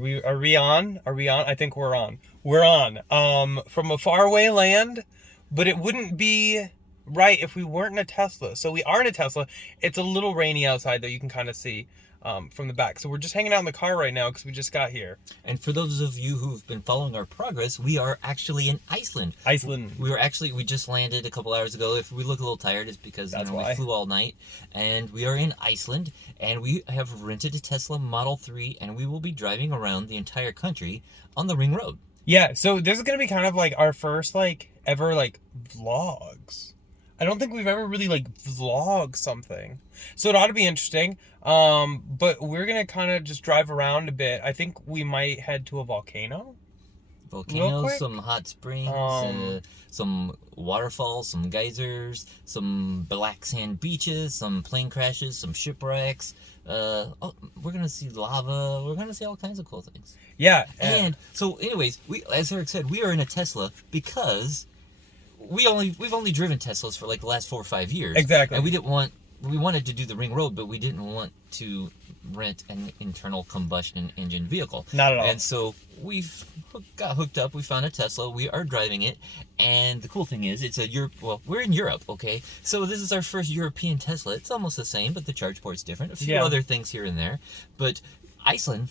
Are we on? Are we on? I think we're on. We're on. From a faraway land, but it wouldn't be right if we weren't in a Tesla. So we are in a Tesla. It's a little rainy outside, though. You can kind of see from the back. So we're just hanging out in the car right now because we just got here. And for those of you who've been following our progress, we are actually in Iceland. We just landed a couple hours ago. If we look a little tired, it's because we flew all night. And we are in Iceland, and we have rented a Tesla Model 3, and we will be driving around the entire country on the Ring Road. Yeah, so this is going to be kind of like our first ever vlogs. I don't think we've ever really vlogged something. So it ought to be interesting. But we're going to kind of just drive around a bit. I think we might head to a volcano. Some hot springs, some waterfalls, some geysers, some black sand beaches, some plane crashes, some shipwrecks. We're going to see lava. We're going to see all kinds of cool things. Yeah. And so anyways, as Eric said, we are in a Tesla because we've only driven Teslas for the last 4 or 5 years. Exactly. And we wanted to do the Ring Road, but we didn't want to rent an internal combustion engine vehicle. Not at all. And so we've got hooked up. We found a Tesla. We are driving it. And the cool thing is, we're in Europe, okay? So this is our first European Tesla. It's almost the same, but the charge port's different. A few other things here and there. But Iceland,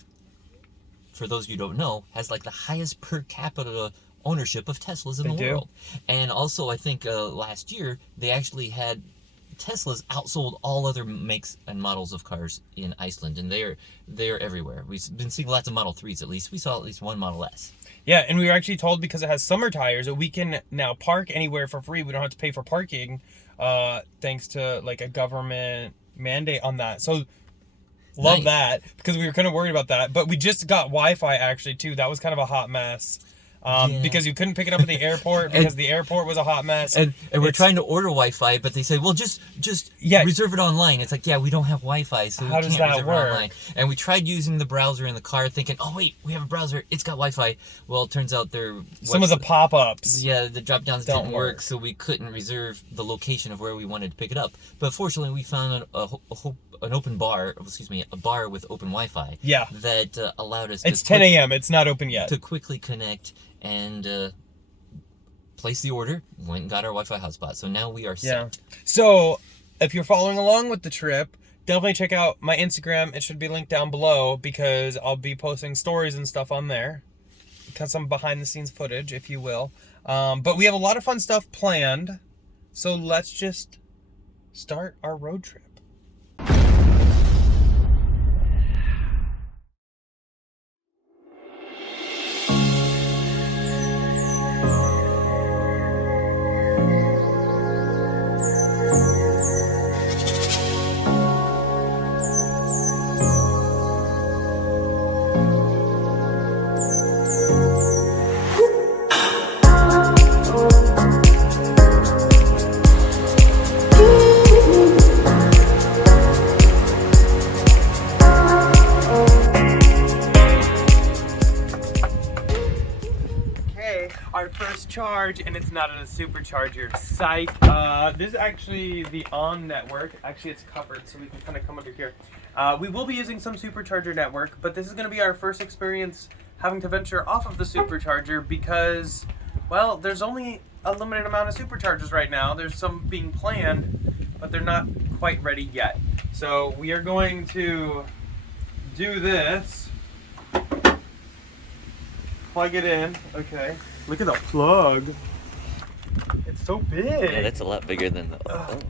for those of you who don't know, has the highest per capita ownership of Teslas in the world. And also, I think last year, they actually had Teslas outsold all other makes and models of cars in Iceland, and they're everywhere. We've been seeing lots of Model 3s at least. We saw at least one Model S. Yeah, and we were actually told because it has summer tires that we can now park anywhere for free. We don't have to pay for parking, thanks to a government mandate on that. So love that, because we were kind of worried about that. But we just got Wi-Fi actually too. That was kind of a hot mess. Because you couldn't pick it up at the airport because the airport was a hot mess. And we're trying to order Wi-Fi, but they said, well, just reserve it online. It's we don't have Wi-Fi, so how we can't reserve it online. And we tried using the browser in the car thinking, oh, wait, we have a browser. It's got Wi-Fi. Well, it turns out some of the pop-ups. Yeah, the drop-downs didn't work, so we couldn't reserve the location of where we wanted to pick it up. But fortunately, we found an open bar, a bar with open Wi-Fi. Yeah. That allowed us It's 10 a.m. It's not open yet. To quickly connect and place the order. Went and got our Wi-Fi hotspot. So now we are set. Yeah. So if you're following along with the trip, definitely check out my Instagram. It should be linked down below because I'll be posting stories and stuff on there. Because some behind the scenes footage, if you will. But we have a lot of fun stuff planned. So let's just start our road trip. Our first charge, and it's not at a supercharger. Psych. This is actually the ON network. Actually, it's covered, so we can kind of come under here. We will be using some supercharger network, but this is going to be our first experience having to venture off of the supercharger because, well, there's only a limited amount of superchargers right now. There's some being planned, but they're not quite ready yet. So we are going to do this. Plug it in. Okay. Look at the plug. It's so big. Yeah, that's a lot bigger than the...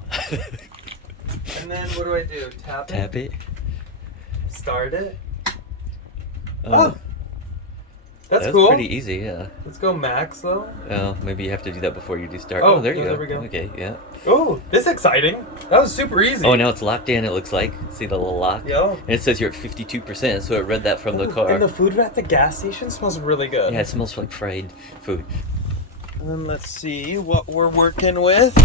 And then what do I do? Tap it. Start it. Oh. That's cool. That's pretty easy, yeah. Let's go max though. Well, maybe you have to do that before you do start. Oh, there you go. There we go. Okay, yeah. Oh, this is exciting. That was super easy. Oh, now it's locked in, it looks like. See the little lock? Yeah. And it says you're at 52%, so it read that from the car. And the food at the gas station smells really good. Yeah, it smells like fried food. And then let's see what we're working with.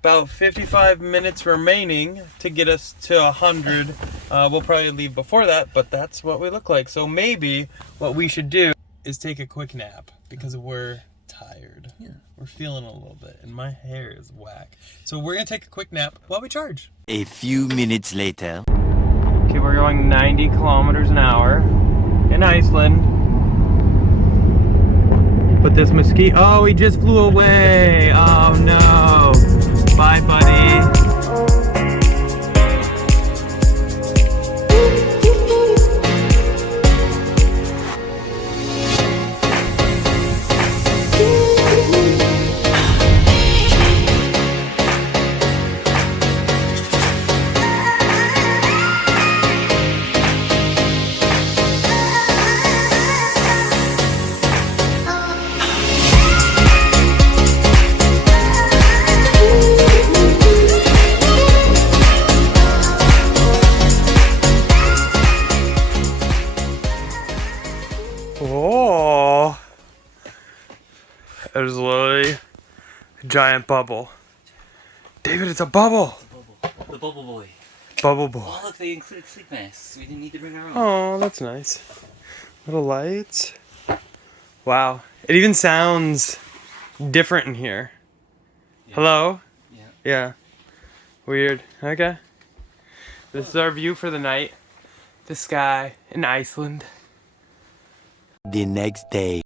About 55 minutes remaining to get us to 100. We'll probably leave before that, but that's what we look like. So maybe what we should do is take a quick nap because we're tired. Yeah. We're feeling a little bit, and my hair is whack. So we're gonna take a quick nap while we charge. A few minutes later. Okay, we're going 90 kilometers an hour. in Iceland. But this mosquito, oh, he just flew away. Oh no. Bye, buddy. Oh, there's literally a giant bubble. David, it's a bubble. The bubble boy. Bubble boy. Oh, look, they included sleep masks. We didn't need to bring our own. Oh, that's nice. Little lights. Wow. It even sounds different in here. Yeah. Hello? Yeah. Yeah. Weird. Okay. This is our view for the night. The sky in Iceland. The next day.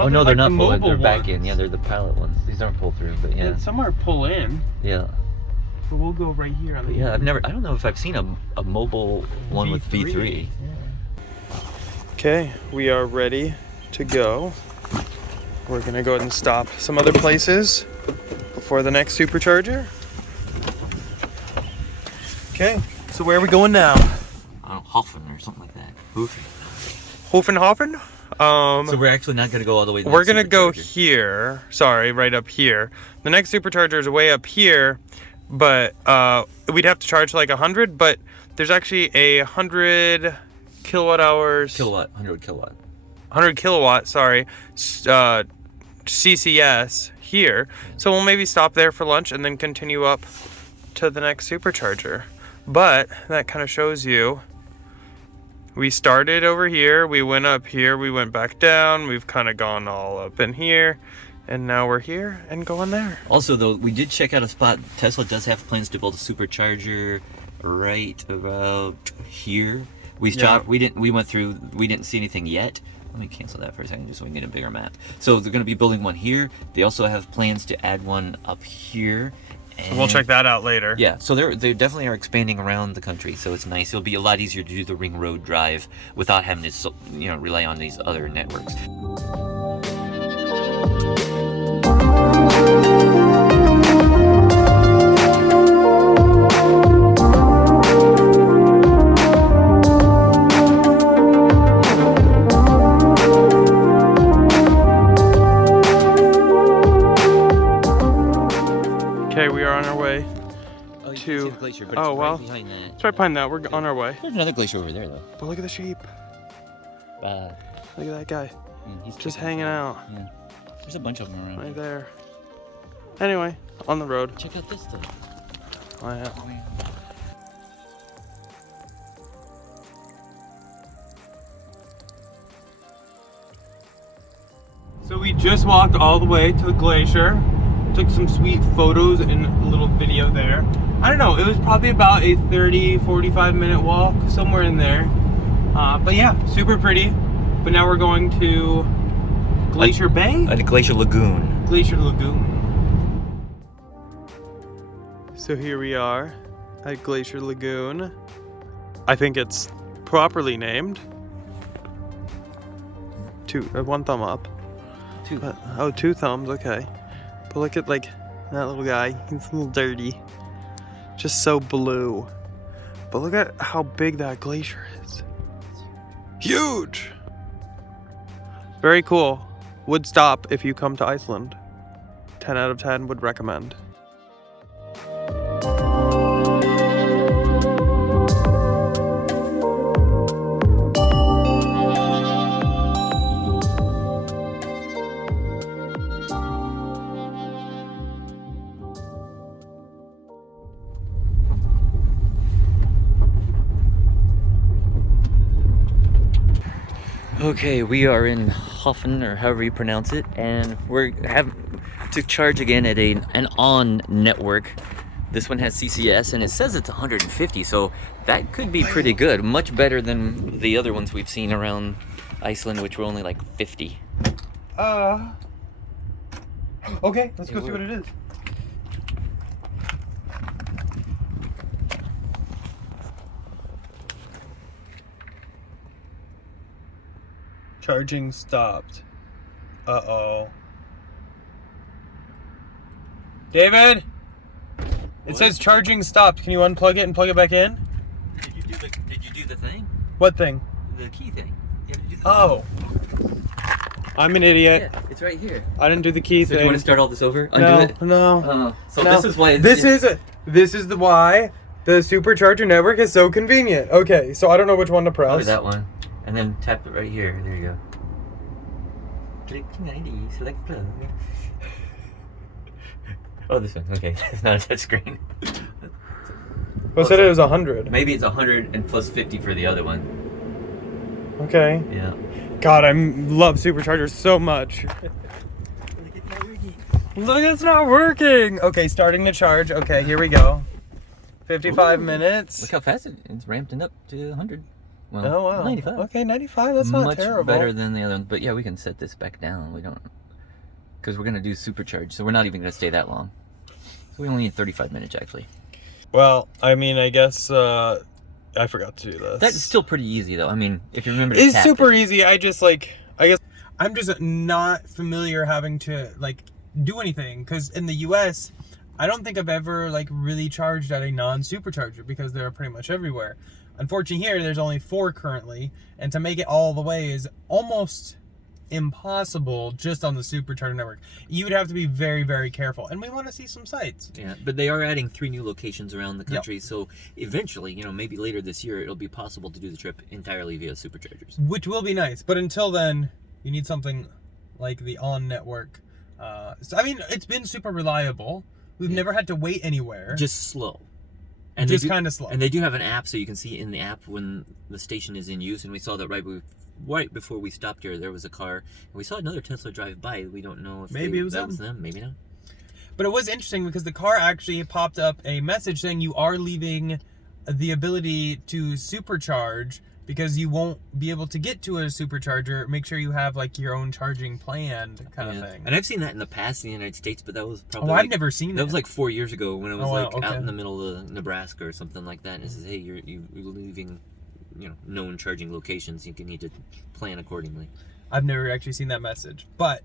Oh no, they're not pull in. They're back in. Yeah, they're the pilot ones. These aren't pull through, but yeah. Some are pull in. Yeah. But we'll go right here on the. Yeah, I don't know if I've seen a mobile one with V3. Yeah. Okay, we are ready to go. We're gonna go ahead and stop some other places before the next supercharger. Okay, so where are we going now? I don't know, Hoffen or something like that. Hofen? So we're actually not going to go all the way to the we're gonna go supercharger. here. Sorry, right up here. The next supercharger is way up here, but we'd have to charge like 100. But there's actually a 100 kilowatt hours. 100 kilowatt. 100 kilowatt. Sorry, CCS here. So we'll maybe stop there for lunch and then continue up to the next supercharger. But that kind of shows you. We started over here, we went up here, we went back down, we've kind of gone all up in here, and now we're here and going there. Also, though, we did check out a spot. Tesla does have plans to build a supercharger right about here. We stopped. Yeah. We went through. We didn't see anything yet. Let me cancel that for a second, just so we can get a bigger map. So they're going to be building one here. They also have plans to add one up here. So we'll check that out later. Yeah, so they definitely are expanding around the country, so it's nice. It'll be a lot easier to do the ring road drive without having to, rely on these other networks. Okay, we are on our way to the glacier, but it's right behind that. It's right behind that. We're on our way. There's another glacier over there, though. But look at the sheep. Bye. Look at that guy. Yeah, he's just hanging out. Yeah. There's a bunch of them around. Right there. Anyway, on the road. Check out this stuff. Oh, yeah. Oh, yeah. So we just walked all the way to the glacier. Took some sweet photos and a little video there. I don't know, it was probably about a 30-45 minute walk, somewhere in there. But yeah, super pretty. But now we're going to Glacier Bay? Glacier Lagoon. Glacier Lagoon. So here we are at Glacier Lagoon. I think it's properly named. One thumb up. Two thumbs, okay. But look at that little guy. He's a little dirty. Just so blue. But look at how big that glacier is. Huge! Very cool. Would stop if you come to Iceland. 10 out of 10 would recommend. Okay, we are in Hoffen, or however you pronounce it, and we're having to charge again at an on network. This one has CCS, and it says it's 150, so that could be pretty good. Much better than the other ones we've seen around Iceland, which were only like 50. Okay, let's go see what it is. Charging stopped. Uh-oh. David? It says charging stopped. Can you unplug it and plug it back in? Did you do the thing? What thing? The key thing. You have to do the Oh. I'm an idiot. Yeah, it's right here. I didn't do the key So thing. do you want to start all this over? Undo No, it? no. So No. this is why This is why the supercharger network is so convenient. Okay, so I don't know which one to press. Probably that one. And then tap it right here. There you go. Click ID, select plug. Oh, this one. Okay, it's not a touch screen. Well, it said it was 100. Maybe it's 100 and plus 50 for the other one. Okay. Yeah. God, I love superchargers so much. Look, it's not working. Okay, starting to charge. Okay, here we go. 55 minutes. Look how fast it's ramping up to 100. Well, Oh wow. 95. Okay, 95. That's not Much terrible. better than the other one. But yeah, we can set this back down. We don't, because we're gonna do supercharge, so we're not even gonna stay that long. So we only need 35 minutes actually. Well, I mean, I guess I forgot to do this. That's still pretty easy though. I mean, if you remember. It's super easy. I guess I'm just not familiar having to like do anything, because in the US I don't think I've ever like really charged at a non-supercharger because they're pretty much everywhere. Unfortunately here there's only 4 currently, and to make it all the way is almost impossible just on the supercharger network. You would have to be very, very careful, and we want to see some sites. Yeah, but they are adding 3 new locations around the country, so eventually, you know, maybe later this year, it'll be possible to do the trip entirely via superchargers. Which will be nice, but until then, you need something like the on-network. So, I mean, it's been super reliable. We've never had to wait anywhere. Just slow. And just kind of slow. And they do have an app, so you can see in the app when the station is in use, and we saw that right before we stopped here, there was a car, and we saw another Tesla drive by. We don't know if maybe it was that was them, maybe not. But it was interesting because the car actually popped up a message saying you are leaving the ability to supercharge because you won't be able to get to a supercharger. Make sure you have like your own charging planned kind of thing. And I've seen that in the past in the United States, but that was probably I've never seen that. That was like 4 years ago when I was okay. out in the middle of Nebraska or something like that, and it says, hey, you're leaving, you know, known charging locations. You need to plan accordingly. I've never actually seen that message, but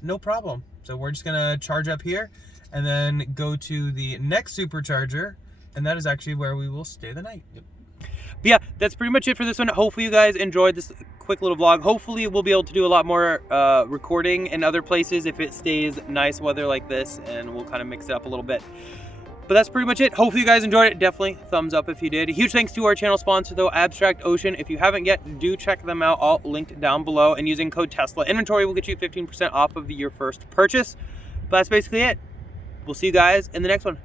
no problem. So we're just gonna charge up here and then go to the next supercharger, and that is actually where we will stay the night. Yep. But yeah, that's pretty much it for this one. Hopefully you guys enjoyed this quick little vlog. Hopefully we'll be able to do a lot more recording in other places if it stays nice weather like this, and we'll kind of mix it up a little bit. But that's pretty much it. Hopefully you guys enjoyed it. Definitely thumbs up if you did. Huge thanks to our channel sponsor though, Abstract Ocean. If you haven't yet, do check them out, all linked down below, and using code Tesla Inventory will get you 15% off of your first purchase. But that's basically it. We'll see you guys in the next one.